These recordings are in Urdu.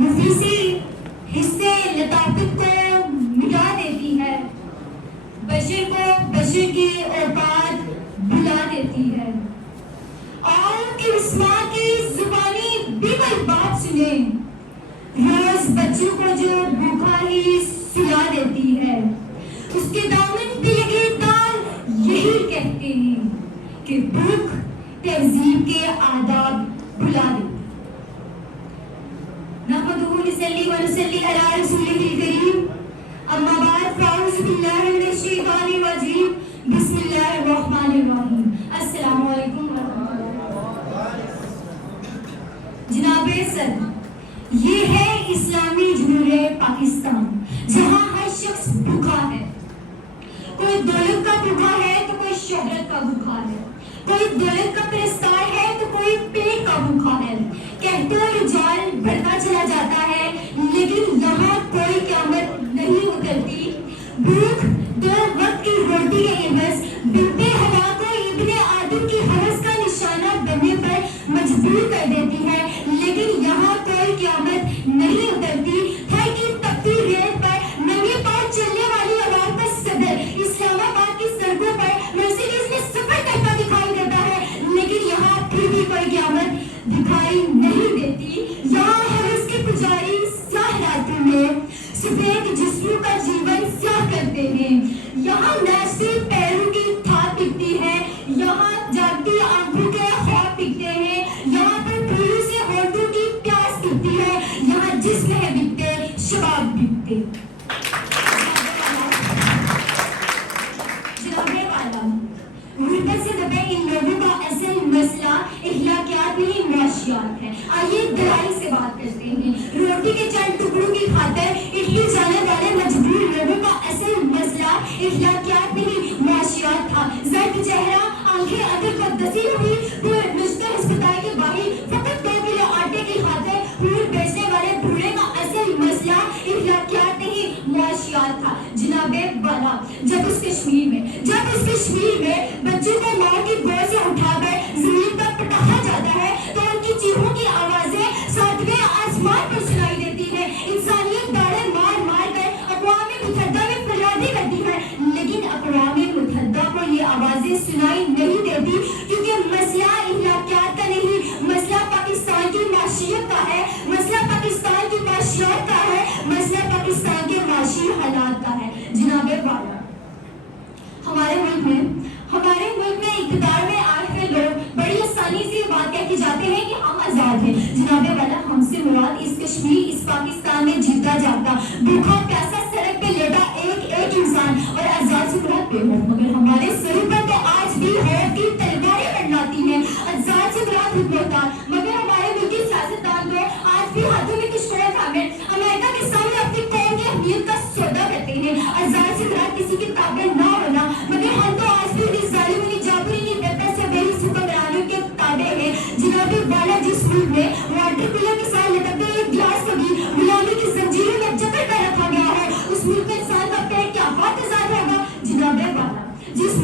مفیسی حصے لطافت کو مٹا دیتی ہے، بشر کو بشر کی اوقات بلا دیتی ہے. اور کرسما کی زبانی بھی کوئی بات سنے، روز بچوں کو جو بھوکا ہی سلا دیتی ہے. اس کے دامن پہ لگے تال یہی کہتے ہیں کہ بھوک تہذیب کے آداب بلا دیتی. نحمدہ نصلی و نصلی علی رسولہ الکریم، اما بعد فاعوذ باللہ من الشیطان الرجیم، بسم اللہ الرحمن الرحیم. السلام علیکم ورحمۃ اللہ. جناب صدر، یہ ہے اسلامی جمہوریہ پاکستان، جہاں ہر شخص بھوکا ہے. کوئی دولت کا بھوکا ہے تو کوئی شہرت کا بھوکا ہے، کوئی دولت کا پرستار ہے تو کوئی پیٹ کا بھوکا ہے. کہتے رجال بڑھتا چلا جاتا ہے، لیکن یہاں کوئی قیامت نہیں اترتی. بھوک 2 وقت کی روٹی کے عوض بنت حوا کو ابن آدم کی ہوس کا نشانہ بننے پر مجبور کر دیتی ہے، لیکن یہاں کوئی قیامت نہیں اترتی. ہے کہ تپتی ریت پر ننگے پاؤں چلنے والی عوام کا صدر اسلام آباد کی سڑکوں پر مرسیڈیز میں سفر کرتا دکھائی دیتا ہے، لیکن یہاں پھر بھی کوئی قیامت دکھائی نہیں دیتی. یہاں حرس کے پجاری سیاہ راتوں میں سفید جسموں کا جیون سیاہ کرتے ہیں. یہاں ناسے پیروں کی تھاپ پکتی ہے، یہاں جاگتی آنکھوں کے خواب پکتے ہیں. یہاں پر پھولوں سے ہونٹوں کی پیاس پکتی ہے، یہاں جسم ہے بکتے شباب بکتے. جناب والا، غربت سے دبے ان لوگوں کا اصل مسئلہ اخلاقیات نہیں معاشیات ہے. آئیے دلائی سے بات کرتے ہیں. روٹی کے چند ٹکڑوں کی خاطر اٹلی جانے والے مجبور لوگوں کا اصل مسئلہ اخلاقیات نہیں معاشیات تھا. زرد چہرہ، آنکھیں ادر کو دسی ہوئی نشتر ہسپتال کے باہر فقط 2 کلو آٹے کی خاطر پھول بیچنے والے بوڑھے کا اصل مسئلہ اخلاقیات نہیں معاشیات تھا. جناب بالا، جب اس کشمیر میں بچوں کو ماں کی گود سے اٹھا کر زمین پر پٹایا جاتا ہے تو ان کی چیخوں کی آوازیں 7ویں آسمان پر سنائی دیتی ہے. انسانیت داڑے مار مار کر اقوام متحدہ میں فریادیں کرتی ہے، لیکن اقوام متحدہ کو یہ آوازیں سنائی نہیں دیتی، کیونکہ مسئلہ اخلاقیات کا نہیں، مسئلہ پاکستان کی معاشیت کا ہے، مسئلہ پاکستان کی معاشیات کا ہے، مسئلہ پاکستان کے معاشی حالات کا ہے. جناب والا، ہمارے ملک میں اقتدار میں آئے ہوئے لوگ بڑی آسانی سے بات کہہ کے جاتے ہیں کہ ہم آزاد ہیں. جناب والا، ہم سے مراد اس کشمیر، اس پاکستان میں جیتا جاتا بھوکا پیاسا سڑک پہ لیٹا ایک انسان، اور آزاد سے مراد بے خوف. مگر ہمارے سروں پر تو آج بھی خوف کی تلواریں منڈلاتی ہیں. آزاد سے مراد حکومت، مگر ہمارے ملک کے سیاستدان تو آج بھی ہاتھوں میں کشکول تھامے امریکہ کے سامنے اپنی قوم کی اہمیت کا سودا کرتے ہیں. آزاد سے مراد کسی کی تابع نہ ہونا، مگر ہم تو آج بھی اس ظالموں جابری کی بہتر سے بڑی حکمرانوں کے تابع ہیں. جناب والا، جس ملک میں واٹر کولر کے ساتھ لٹکتے ایک گلاس کو بھی غلامی کی زنجیروں میں جکڑ کر رکھا گیا ہے، اس ملک میں انسان کا پیٹ کیا بات آزاد ہوگا. جناب والا، جس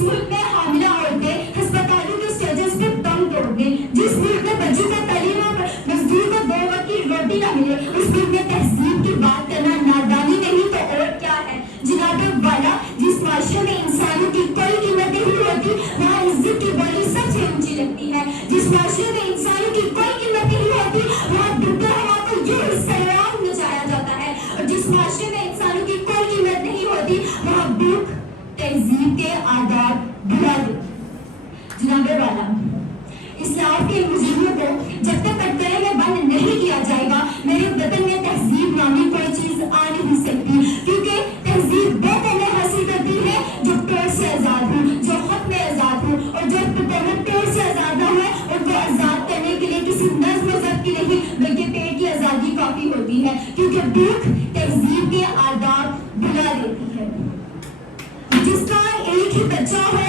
ملک میں حاملہ عورتیں ہسپتالوں کے اسٹیجز پہ دم توڑ دیں، جس ملک میں بچوں کو تعلیم اور مزدور کو 2 وقت کی روٹی نہ ملے، اس ملک میں تہذیب کی بات کرنا نادانی نہیں تو اور کیا ہے. جناب والا، جس معاشرے میں انسانوں کی کوئی قیمت نہیں ہوتی، وہاں عزت کی بولی سب سے اونچی لگتی ہے. جس معاشرے میں انسانوں کی کوئی قیمت نہیں ہوتی، وہاں بنت حوا کو یوں سلام نچایا جاتا ہے. اور جس معاشرے میں انسانوں کی کوئی قیمت نہیں ہوتی، وہاں بھوک تہذیب کے آداب بلا دیتی. جناب والا، اسلام کے مجرموں کو جب تک کٹہرے میں بند نہیں کیا جائے گا، میرے وطن میں تہذیب نامی کوئی چیز آ نہیں سکتی. کیونکہ تہذیب وہ قومیں حاصل کرتی ہے جو پیڑ سے آزاد ہوں، جو حق میں آزاد ہوں، اور جو پیڑ سے آزاد نہ ہے ان کو آزاد کرنے کے لیے کسی نظم و ضبط کی نہیں بلکہ پیڑ کی آزادی کافی ہوتی ہے. کیونکہ بھوک تہذیب کے آداب بلا دیتی ہے. جس کا ایک ہی بچہ ہو